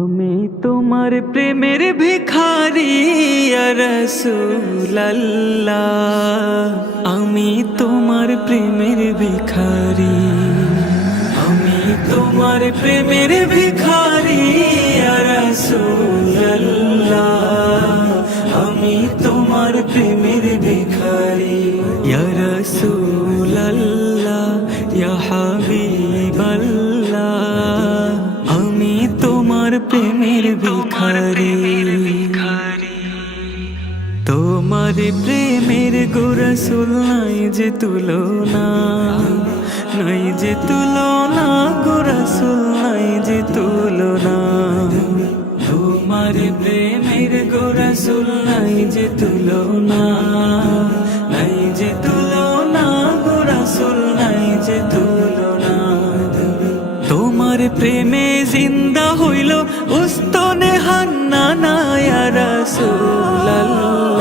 আমি তোমার প্রেমের ভিখারি ইয়া রাসূলুল্লাহ, আমি তোমার প্রেমের ভিখারি, আমি তোমার প্রেমের ভিখারি ইয়া রাসূলুল্লাহ, আমি তোমার প্রেমের ভিখারি ইয়া রাসূলুল্লাহ, ইয়া হাবিবাল্লাহ, আমি তোমার প্রেমের ভিখারি। তোমার প্রেমের গো রাসূল নাই যে তুলনা, নাই যে তুলনা গো রাসূল নাই যে তুলনা। তোমার প্রেমের গো রাসূল নাই যে তুলনা, নাই যে তুলনা গো রাসূল নাই যে তুলনা। তোমার প্রেমে জিন্দা হইল উস্তনে হান্নানা ইয়া রাসূলুল্লাহ,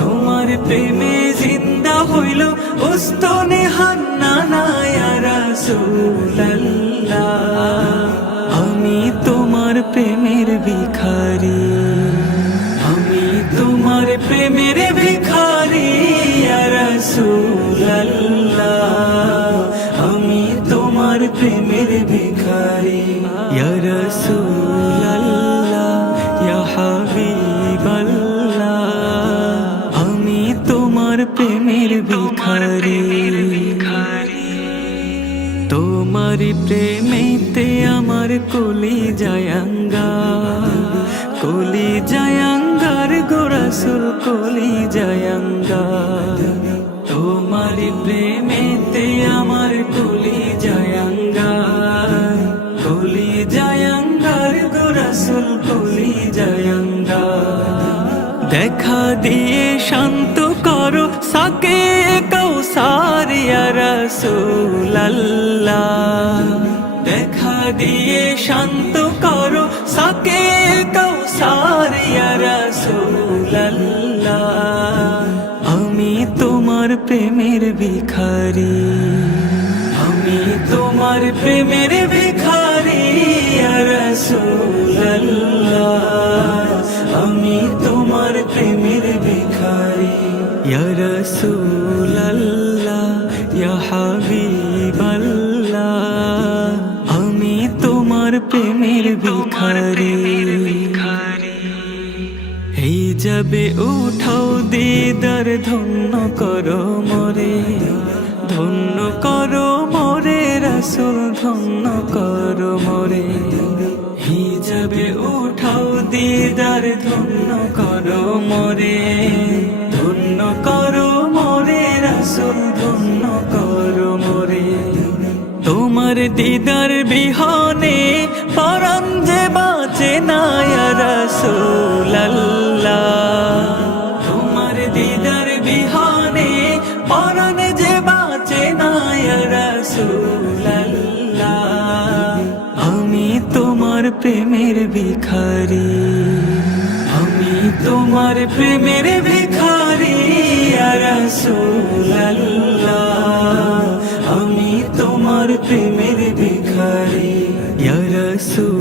তোমার প্রেমে জিন্দা হইল উস্তনে হান্নানা ইয়া রাসূলুল্লাহ, আমি তোমার প্রেমের ভিখারি, আমি তোমার প্রেমের ভিখারি ইয়া রাসূলুল্লাহ, আমি তোমার প্রেমের ভিখারি ইয়া রাসূলুল্লাহ, ইয়া হাবিবাল্লাহ, আমি তোমার প্রেমের ভিখারি। তোমার প্রেমেতে আমার কলি জায়াঙ্গার, কলি জায়াঙ্গার গো রাসূল কলি জায়াঙ্গার। তোমার প্রেমেতে আমার কলি জায়াঙ্গার, কলি জায়াঙ্গার গো রাসূল কলি জায়াঙ্গার। দেখা দিয়ে শান্ত করো সাকে কাউসার ইয়া রাসূলুল্লাহ, দেখা দিয়ে শান্ত করো সাকে কাউসার ইয়া রাসূলুল্লাহ, আমি তোমার প্রেমের ভিখারি, আমি তোমার প্রেমের ভিখারি ইয়া রাসূলুল্লাহ, আমি তোমার প্রেমের ভিখারি ইয়া রাসূলুল্লাহ, ইয়া হাবিবাল্লাহ, আমি তোমার প্রেমের ভিখারি। এই যাবে উঠাও দিদার ধন্য করো মোরে, ধন্য করো মোরে রাসূল ধন্য করো মোরে। হিজাবে উঠাও দিদার ধন্য করো মোরে, ধন্য করো মোরে রাসূল ধন্য করো মোরে। তোমার দিদার বিহনে পরাণ যে বাঁচে না ইয়া রাসূলুল্লাহ, তোমার দিদার বিহনে পরাণ যে বাঁচে না ইয়া রাসূলুল্লাহ, আমি তোমার প্রেমের ভিখারি, আমি তোমার প্রেমের ভিখারি ইয়া রাসূলুল্লাহ, আমি তোমার প্রেমের ভিখারি ইয়া রাসূল।